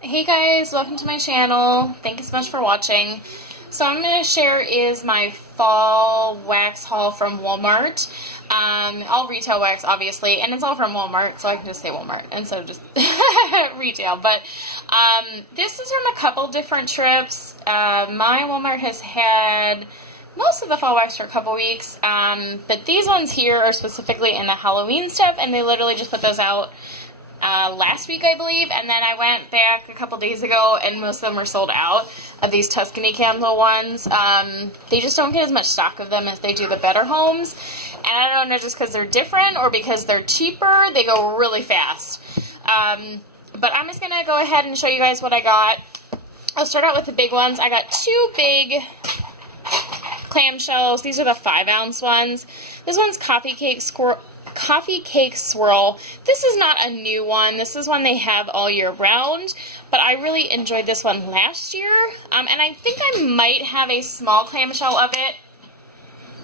Hey guys, welcome to my channel. Thank you so much for watching. So I'm going to share is my fall wax haul from Walmart. All retail wax obviously, and it's all from Walmart, so I can just say Walmart instead of just retail. But this is from a couple different trips. My Walmart has had most of the fall wax for a couple weeks, but these ones here are specifically in the Halloween stuff, and they literally just put those out last week, I believe, and then I went back a couple days ago and most of them were sold out of these Tuscany candle ones. They just don't get as much stock of them as they do the Better Homes, and I don't know, just because they're different or because they're cheaper, they go really fast. But I'm just going to go ahead and show you guys what I got. I'll start out with the big ones. I got two big clamshells. These are the 5-ounce ones. This one's Coffee Cake Swirl. This is not a new one. This is one they have all year round, but I really enjoyed this one last year. And I think I might have a small clamshell of it,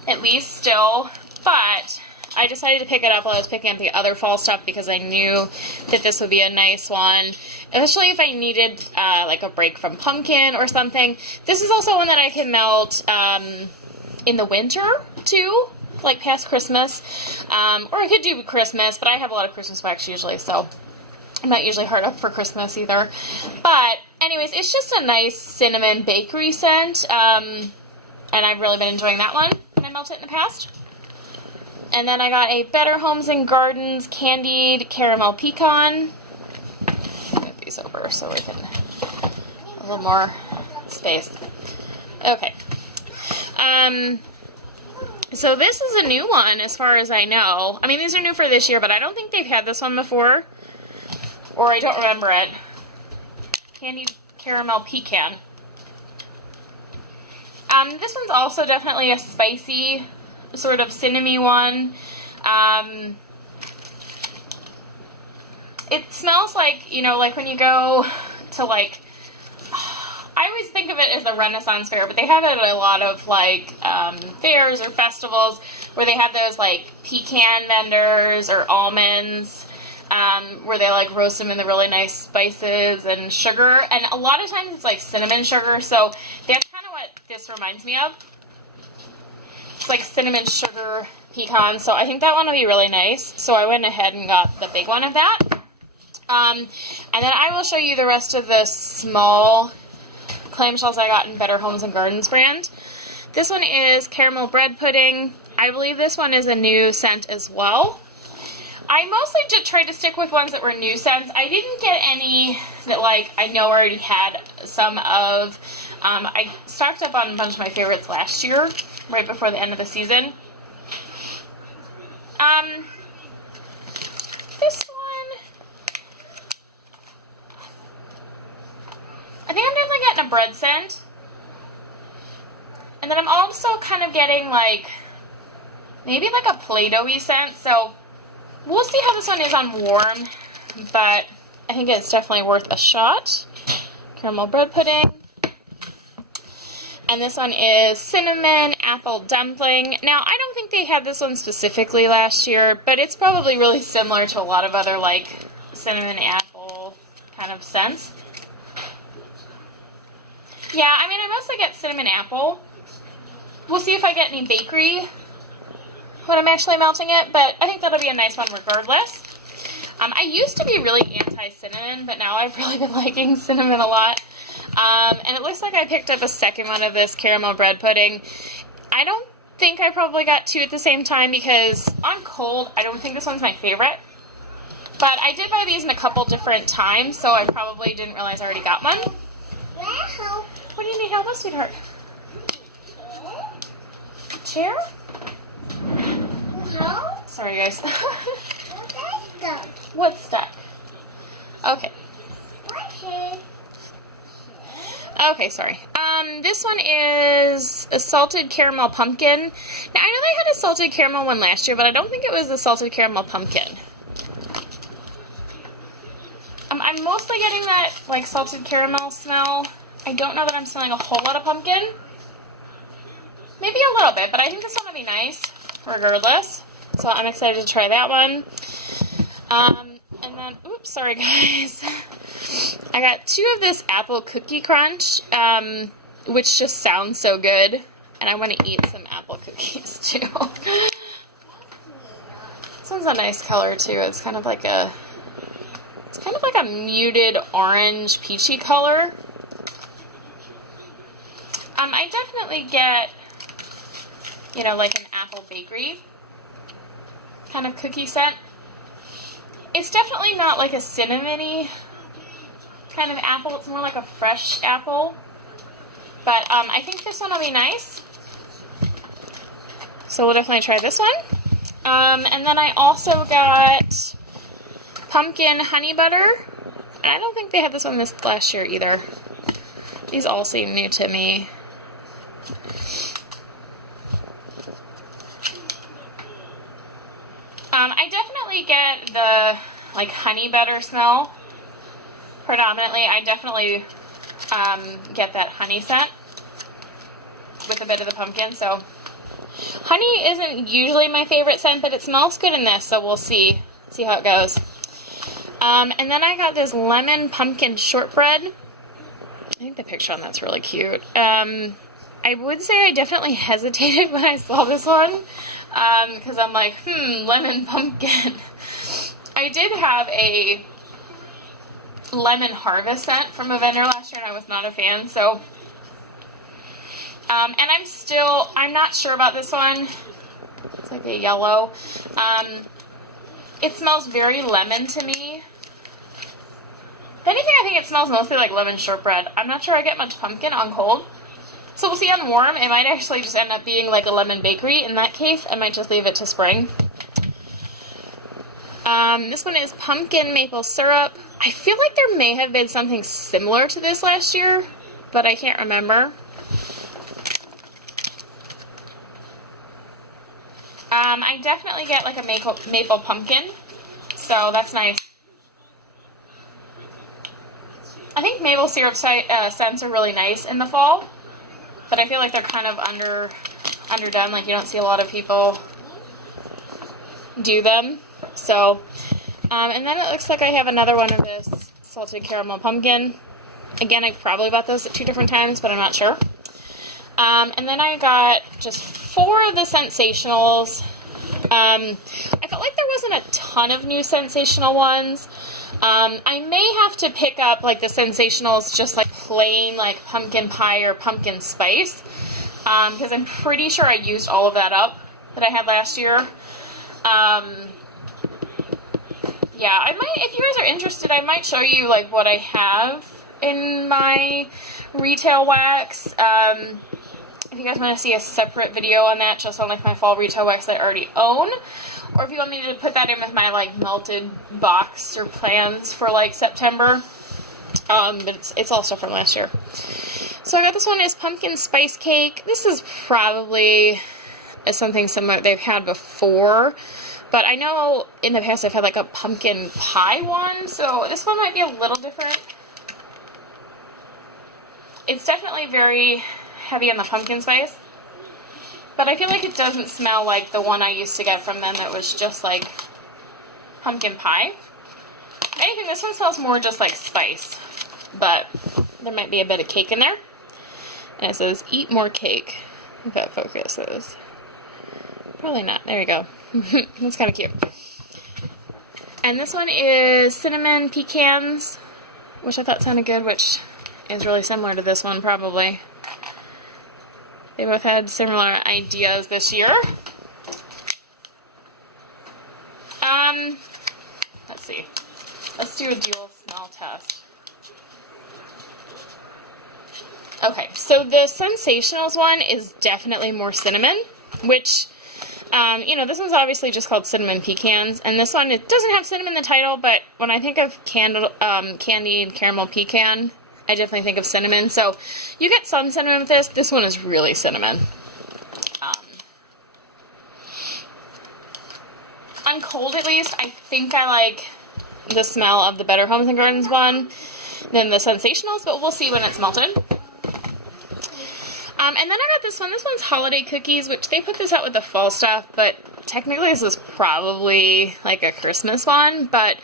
at least still, but I decided to pick it up while I was picking up the other fall stuff because I knew that this would be a nice one, especially if I needed like a break from pumpkin or something. This is also one that I can melt in the winter too, like past Christmas, or I could do Christmas, but I have a lot of Christmas wax usually, so I'm not usually hard up for Christmas either. But anyways, it's just a nice cinnamon bakery scent, and I've really been enjoying that one when I melt it in the past. And then I got a Better Homes and Gardens Candied Caramel Pecan. Move these over so we can a little more space. Okay. So this is a new one as far as I know. I mean, these are new for this year, but I don't think they've had this one before. Or I don't remember it. Candied Caramel Pecan. This one's also definitely a spicy, sort of cinnamony one. It smells like, you know, like when you go to like, I always think of it as the Renaissance Fair, but they have it at a lot of, like, fairs or festivals where they have those, like, pecan vendors or almonds, where they, like, roast them in the really nice spices and sugar. And a lot of times it's, like, cinnamon sugar, so that's kind of what this reminds me of. It's, like, cinnamon sugar pecan, so I think that one will be really nice. So I went ahead and got the big one of that. And then I will show you the rest of the small clamshells I got in Better Homes and Gardens brand. This one is Caramel Bread Pudding. I believe this one is a new scent as well. I mostly just tried to stick with ones that were new scents. I didn't get any that, like, I know I already had some of. I stocked up on a bunch of my favorites last year, right before the end of the season. This one, I think I'm definitely getting a bread scent. And then I'm also kind of getting, like, maybe like a Play-Doh-y scent. So we'll see how this one is on warm, but I think it's definitely worth a shot. Caramel Bread Pudding. And this one is Cinnamon Apple Dumpling. Now, I don't think they had this one specifically last year, but it's probably really similar to a lot of other, like, cinnamon apple kind of scents. Yeah, I mean, I mostly get cinnamon apple. We'll see if I get any bakery when I'm actually melting it, but I think that'll be a nice one regardless. I used to be really anti-cinnamon, but now I've really been liking cinnamon a lot. And it looks like I picked up a second one of this Caramel Bread Pudding. I don't think I probably got two at the same time because on cold, I don't think this one's my favorite. But I did buy these in a couple different times, so I probably didn't realize I already got one. What do you need help with, sweetheart? Chair? No. Sorry, guys. What's stuck? Okay. Okay, sorry. This one is a salted caramel pumpkin. Now, I know they had a salted caramel one last year, but I don't think it was the salted caramel pumpkin. I'm mostly getting that, like, salted caramel smell. I don't know that I'm smelling a whole lot of pumpkin. Maybe a little bit, but I think this one will be nice, regardless. So I'm excited to try that one. And then, oops, sorry guys. I got 2 of this apple cookie crunch, which just sounds so good, and I want to eat some apple cookies too. This one's a nice color too. It's kind of like a muted orange peachy color. I definitely get, you know, like an apple bakery kind of cookie scent. It's definitely not like a cinnamony kind of apple. It's more like a fresh apple. But I think this one will be nice. So we'll definitely try this one. And then I also got pumpkin honey butter. And I don't think they had this one last year either. These all seem new to me. I definitely get the like honey butter smell predominantly. I definitely get that honey scent with a bit of the pumpkin. So honey isn't usually my favorite scent, but it smells good in this, so we'll see how it goes. And then I got this lemon pumpkin shortbread. I think the picture on that's really cute. I would say I definitely hesitated when I saw this one, because I'm like, lemon pumpkin. I did have a lemon harvest scent from a vendor last year, and I was not a fan, so, and I'm not sure about this one. It's like a yellow. It smells very lemon to me. If anything, I think it smells mostly like lemon shortbread. I'm not sure I get much pumpkin on cold. So we'll see on warm. It might actually just end up being like a lemon bakery. In that case, I might just leave it to spring. This one is pumpkin maple syrup. I feel like there may have been something similar to this last year, but I can't remember. I definitely get like a maple pumpkin, so that's nice. I think maple syrup scents are really nice in the fall, but I feel like they're kind of underdone. Like, you don't see a lot of people do them. So, and then it looks like I have another one of this salted caramel pumpkin. Again, I probably bought those at 2 different times, but I'm not sure. And then I got just 4 of the Sensationals. I felt like there wasn't a ton of new Sensational ones. I may have to pick up like the Sensationals just like plain like pumpkin pie or pumpkin spice, because I'm pretty sure I used all of that up that I had last year. Yeah, I might, if you guys are interested, I might show you like what I have in my retail wax. If you guys want to see a separate video on that, just on like my fall retail wax that I already own, or if you want me to put that in with my like melted box or plans for like September, but it's all stuff from last year. So I got this one is pumpkin spice cake. This is probably something similar they've had before, but I know in the past I've had like a pumpkin pie one, so this one might be a little different. It's definitely very heavy on the pumpkin spice, but I feel like it doesn't smell like the one I used to get from them that was just like pumpkin pie. If anything, this one smells more just like spice, but there might be a bit of cake in there. And it says, eat more cake, if that focuses. Probably not. There you go. That's kind of cute. And this one is cinnamon pecans, which I thought sounded good, which is really similar to this one, probably. They both had similar ideas this year. Let's see. Let's do a dual smell test. Okay, so the Sensationals one is definitely more cinnamon, which, you know, this one's obviously just called cinnamon pecans, and this one, it doesn't have cinnamon in the title, but when I think of candied caramel pecan, I definitely think of cinnamon. So you get some cinnamon with this. This one is really cinnamon. On cold, at least, I think I like the smell of the Better Homes and Gardens one than the Sensationals, but we'll see when it's melted. And then I got this one. This one's holiday cookies, which they put this out with the fall stuff, but technically this is probably like a Christmas one, but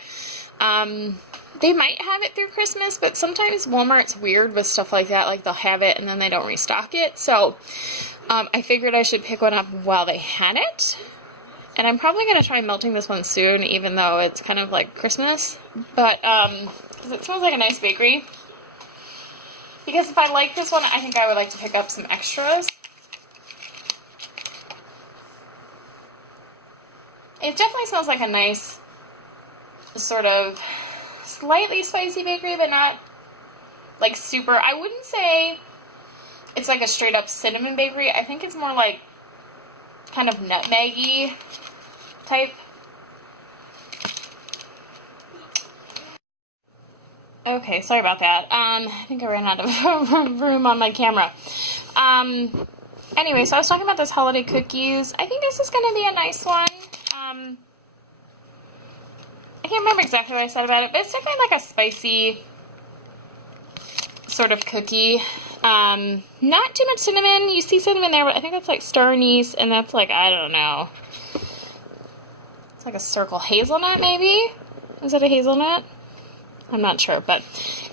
They might have it through Christmas, but sometimes Walmart's weird with stuff like that. Like, they'll have it and then they don't restock it. So, I figured I should pick one up while they had it. And I'm probably going to try melting this one soon, even though it's kind of like Christmas. But, because it smells like a nice bakery. Because if I like this one, I think I would like to pick up some extras. It definitely smells like a nice, sort of slightly spicy bakery, but not like super. I wouldn't say it's like a straight up cinnamon bakery. I think it's more like kind of nutmeggy type. Okay, sorry about that. I think I ran out of room on my camera. Anyway, so I was talking about those holiday cookies. I think this is going to be a nice one. I can't remember exactly what I said about it, but it's definitely like a spicy sort of cookie. Not too much cinnamon. You see cinnamon there, but I think that's like star anise, and that's like, I don't know. It's like a circle hazelnut, maybe? Is it a hazelnut? I'm not sure, but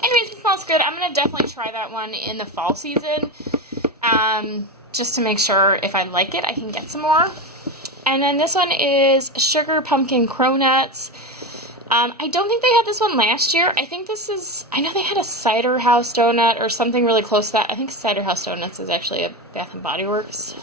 anyways, it smells good. I'm going to definitely try that one in the fall season, just to make sure if I like it, I can get some more. And then this one is Sugar Pumpkin Cronuts. I don't think they had this one last year. I think this is, I know they had a Cider House donut or something really close to that. I think Cider House Donuts is actually a Bath & Body Works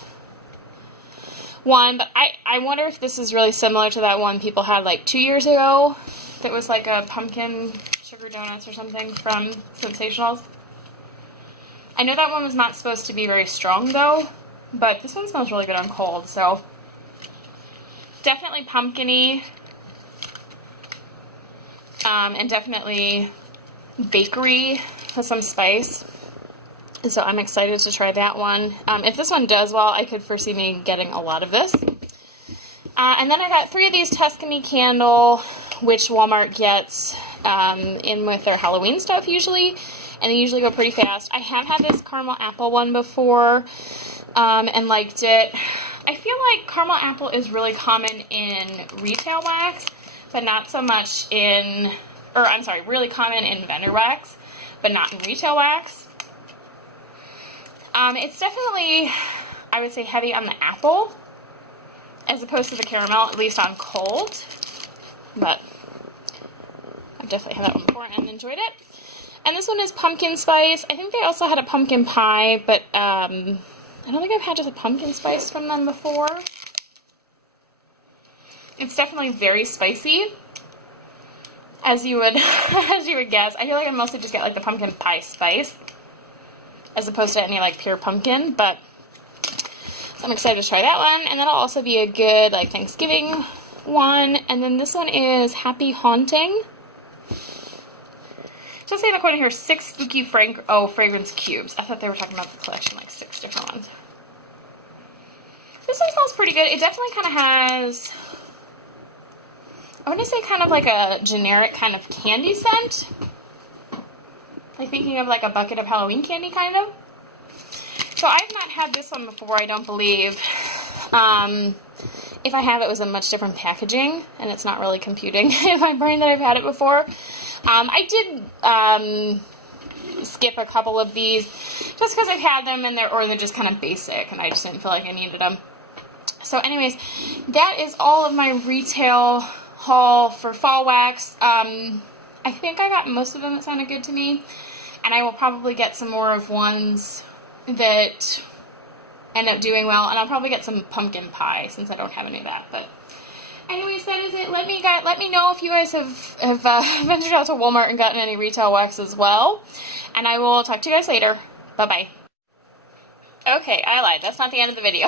one, but I wonder if this is really similar to that one people had like 2 years ago that was like a pumpkin sugar donuts or something from Sensationals. I know that one was not supposed to be very strong though, but this one smells really good on cold, so definitely pumpkin-y. And definitely bakery with some spice. So I'm excited to try that one. If this one does well, I could foresee me getting a lot of this. And then I got 3 of these Tuscany Candle, which Walmart gets in with their Halloween stuff usually. And they usually go pretty fast. I have had this caramel apple one before and liked it. I feel like caramel apple is really common in retail wax, but not so much in, or I'm sorry, really common in vendor wax, but not in retail wax. It's definitely, I would say, heavy on the apple, as opposed to the caramel, at least on cold, but I've definitely had that one before and enjoyed it. And this one is pumpkin spice. I think they also had a pumpkin pie, but I don't think I've had just a pumpkin spice from them before. It's definitely very spicy, as you would guess. I feel like I mostly just get like the pumpkin pie spice, as opposed to any like pure pumpkin. But so I'm excited to try that one, and that'll also be a good like Thanksgiving one. And then this one is Happy Haunting. Just in the corner here, 6 spooky fragrance cubes. I thought they were talking about the collection, like 6 different ones. This one smells pretty good. It definitely kind of has, I want to say kind of like a generic kind of candy scent. Like thinking of like a bucket of Halloween candy kind of. So I've not had this one before, I don't believe. If I have, it was in much different packaging, and it's not really computing in my brain that I've had it before. I did skip a couple of these just because I've had them and they're just kind of basic, and I just didn't feel like I needed them. So anyways, that is all of my retail haul for fall wax. I think I got most of them that sounded good to me, and I will probably get some more of ones that end up doing well, and I'll probably get some pumpkin pie since I don't have any of that. But anyways, that is it. Let me know if you guys have ventured out to Walmart and gotten any retail wax as well, and I will talk to you guys later. Bye-bye. Okay, I lied. That's not the end of the video.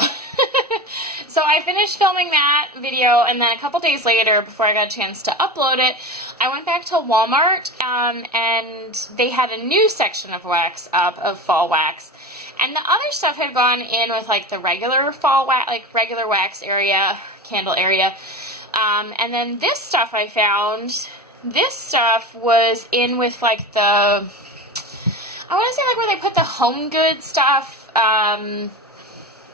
So I finished filming that video, and then a couple days later, before I got a chance to upload it, I went back to Walmart, and they had a new section of wax up, of fall wax. And the other stuff had gone in with like the regular fall wax, like regular wax area, candle area. And then this stuff I found, this stuff was in with like the, I want to say like where they put the home goods stuff,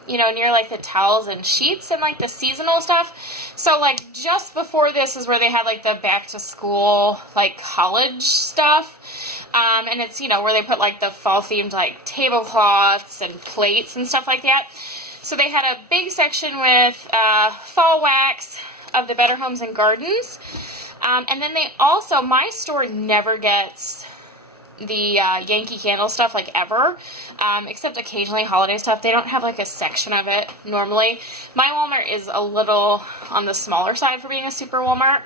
you know, near like the towels and sheets and like the seasonal stuff. So like just before this is where they had like the back to school, like college stuff. And it's, you know, where they put like the fall themed like tablecloths and plates and stuff like that. So they had a big section with fall wax of the Better Homes and Gardens. And then they also, my store never gets the Yankee Candle stuff like ever, except occasionally holiday stuff. They don't have like a section of it normally. My Walmart is a little on the smaller side for being a super Walmart.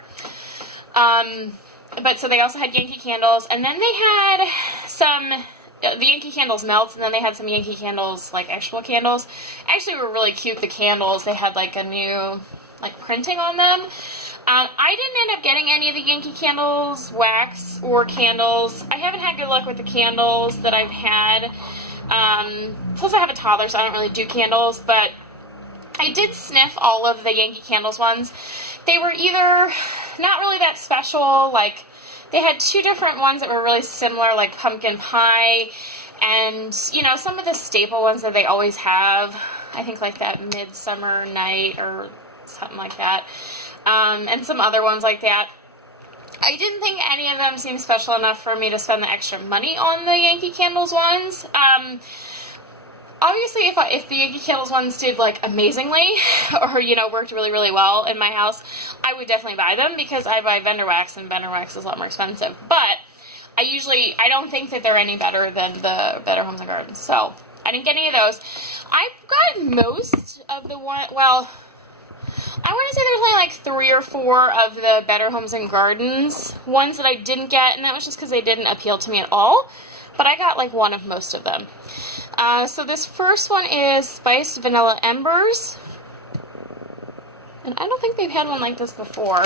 But so they also had Yankee Candles, and then they had some, the Yankee Candles melts, and then they had some Yankee Candles, like actual candles. Actually were really cute, the candles. They had like a new, like printing on them. I didn't end up getting any of the Yankee Candles wax or candles. I haven't had good luck with the candles that I've had. Plus I have a toddler, so I don't really do candles, but I did sniff all of the Yankee Candles ones. They were either not really that special, like they had two different ones that were really similar, like pumpkin pie, and, you know, some of the staple ones that they always have, I think like that Midsummer Night or something like that. And some other ones like that. I didn't think any of them seemed special enough for me to spend the extra money on the Yankee Candles ones. Obviously, if the Yankee Candles ones did, like, amazingly, or, you know, worked really, really well in my house, I would definitely buy them, because I buy vendor wax, and vendor wax is a lot more expensive. But I don't think that they're any better than the Better Homes and Gardens. So, I didn't get any of those. I got most of the I want to say there's only like 3 or 4 of the Better Homes and Gardens ones that I didn't get, and that was just because they didn't appeal to me at all. But I got like one of most of them. So this first one is Spiced Vanilla Embers. And I don't think they've had one like this before.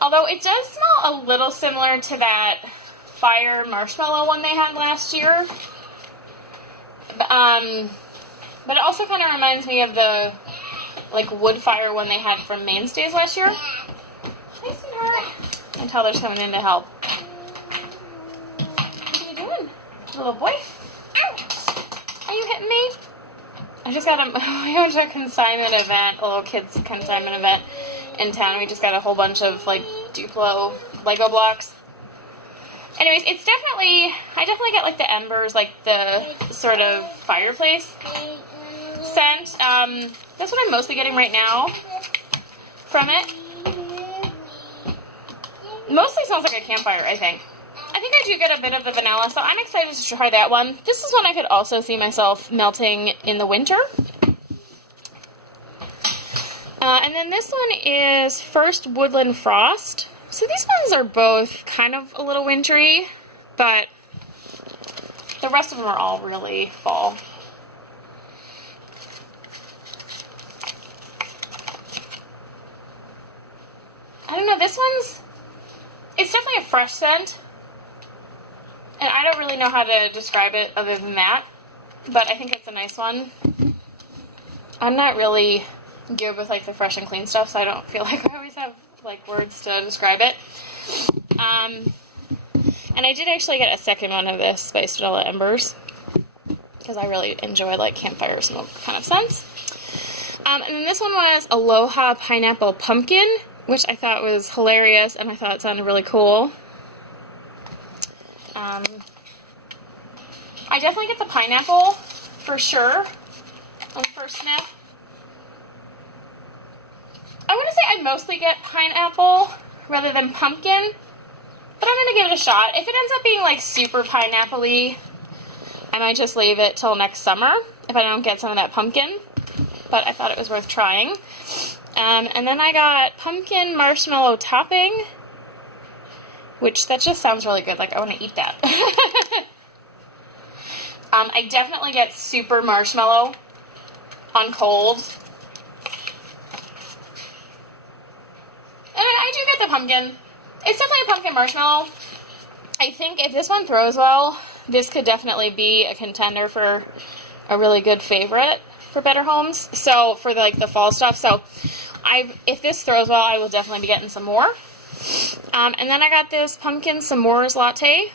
Although it does smell a little similar to that Fire Marshmallow one they had last year. But it also kind of reminds me of the, like, wood fire one they had from Mainstays last year. Hey, sweetheart. And Tyler's coming in to help. What are you doing, little boy? Ow! Are you hitting me? I just got we went to a consignment event, a little kids consignment event in town. We just got a whole bunch of, like, Duplo Lego blocks. Anyways, it's definitely, I definitely get, like, the embers, like, the sort of fireplace scent. That's what I'm mostly getting right now from it. Mostly smells like a campfire, I think. I think I do get a bit of the vanilla, so I'm excited to try that one. This is one I could also see myself melting in the winter. And then this one is First Woodland Frost. So these ones are both kind of a little wintry, but the rest of them are all really fall. I don't know, this one's, it's definitely a fresh scent, and I don't really know how to describe it other than that, but I think it's a nice one. I'm not really good with, like, the fresh and clean stuff, so I don't feel like I always have, like, words to describe it. And I did actually get a second one of this Spiced Vanilla Embers, because I really enjoy, like, campfire smoke kind of scents. And then this one was Aloha Pineapple Pumpkin, which I thought was hilarious, and I thought it sounded really cool. I definitely get the pineapple, for sure, on first sniff. I want to say I mostly get pineapple rather than pumpkin, but I'm going to give it a shot. If it ends up being, like, super pineapple-y, I might just leave it till next summer if I don't get some of that pumpkin, but I thought it was worth trying. And then I got pumpkin marshmallow topping, which that just sounds really good. Like, I want to eat that. I definitely get super marshmallow on cold. And I do get the pumpkin. It's definitely a pumpkin marshmallow. I think if this one throws well, this could definitely be a contender for a really good favorite for Better Homes. So, for, like, the fall stuff. So, if this throws well, I will definitely be getting some more. And then I got this pumpkin s'mores latte.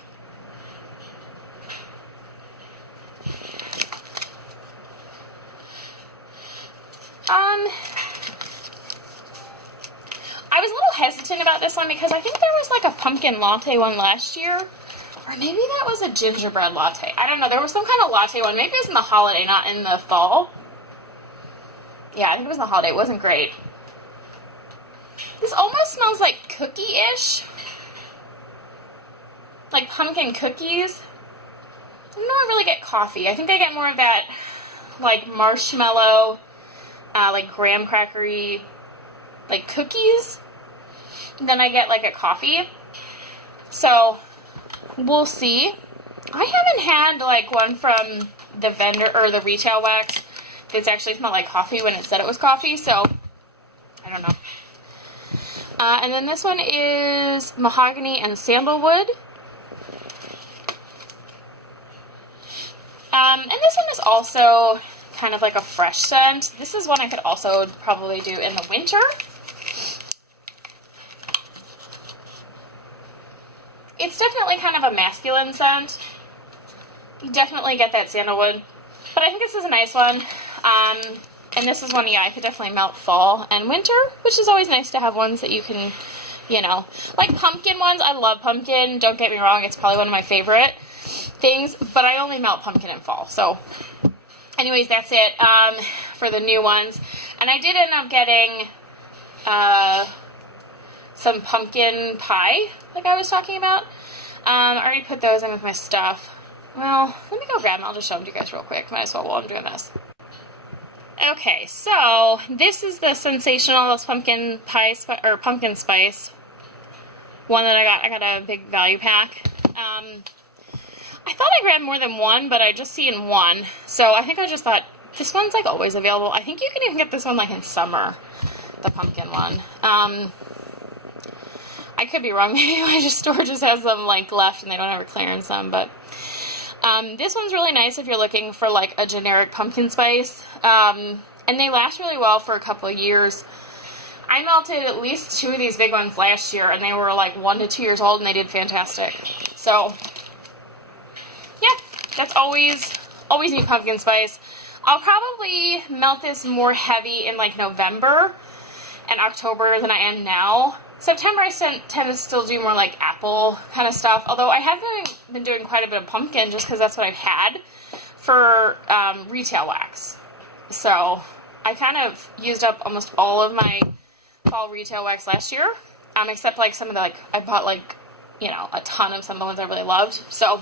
I was a little hesitant about this one because I think there was like a pumpkin latte one last year. Or maybe that was a gingerbread latte. I don't know. There was some kind of latte one. Maybe it was in the holiday, not in the fall. Yeah, I think it was in the holiday. It wasn't great. This almost smells like cookie-ish. Like pumpkin cookies. I don't really get coffee. I think I get more of that like marshmallow, like graham crackery, like cookies. Then I get like a coffee. So we'll see. I haven't had like one from the vendor or the retail wax that's actually smelled like coffee when it said it was coffee. So I don't know. And then this one is mahogany and sandalwood. And this one is also kind of like a fresh scent. This is one I could also probably do in the winter. It's definitely kind of a masculine scent. You definitely get that sandalwood. But I think this is a nice one. And this is one, yeah, I could definitely melt fall and winter, which is always nice to have ones that you can, you know, like pumpkin ones. I love pumpkin. Don't get me wrong. It's probably one of my favorite things, but I only melt pumpkin in fall. So anyways, that's it for the new ones. And I did end up getting some pumpkin pie, like I was talking about. I already put those in with my stuff. Well, let me go grab them. I'll just show them to you guys real quick. Might as well while I'm doing this. Okay, so this is the Sensational pumpkin pie or pumpkin spice one that I got. I got a big value pack. I thought I grabbed more than one, but I just seen one. So I think I just thought this one's like always available. I think you can even get this one like in summer, the pumpkin one. I could be wrong. Maybe my store just has them like left and they don't ever clearance them, but this one's really nice if you're looking for like a generic pumpkin spice. And they last really well for a couple of years. I melted at least 2 of these big ones last year and they were like 1 to 2 years old and they did fantastic. So yeah, that's always need pumpkin spice. I'll probably melt this more heavy in like November and October than I am now. September I tend to still do more like apple kind of stuff, although I have been doing quite a bit of pumpkin just because that's what I've had for retail wax. So I kind of used up almost all of my fall retail wax last year, except like some of the, like, I bought like, you know, a ton of some of the ones I really loved. So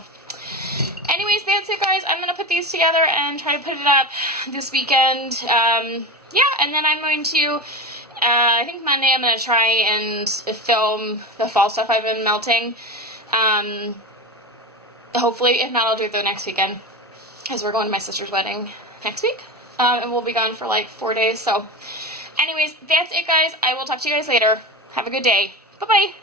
anyways, that's it guys. I'm going to put these together and try to put it up this weekend. Yeah, and then I'm going to I think Monday I'm going to try and film the fall stuff I've been melting. Hopefully, if not, I'll do it the next weekend, because we're going to my sister's wedding next week. And we'll be gone for like 4 days. So anyways, that's it guys. I will talk to you guys later. Have a good day. Bye-bye.